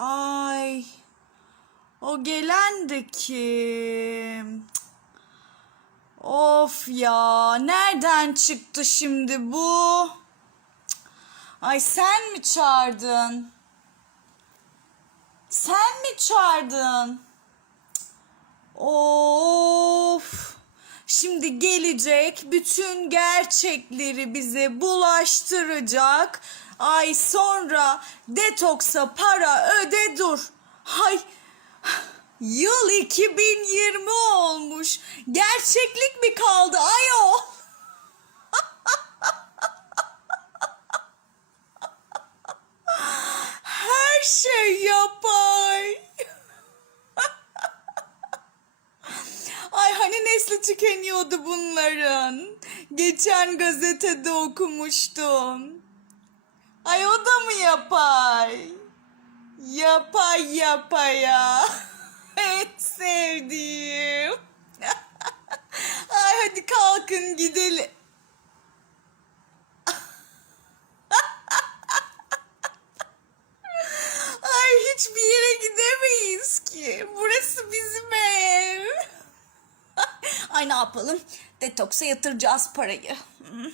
Ay. O gelen de kim? Of ya. Nereden çıktı şimdi bu? Ay sen mi çağırdın? Sen mi çağırdın? Of. Şimdi gelecek bütün gerçekleri bize bulaştıracak. Ay sonra detoksa para öde dur. Hay yıl 2020 olmuş. Gerçeklik mi kaldı ayol? Her şey yapay. Ay hani nesli tükeniyordu bunların. Geçen gazetede okumuştum. Ay o da mı yapay? Yapay yapaya. Et sevdiğim. Ay hadi kalkın gidelim. Ay hiçbir yere gidemeyiz ki. Burası bizim ev. Ay ne yapalım? Detoksa yatıracağız parayı. Hmm.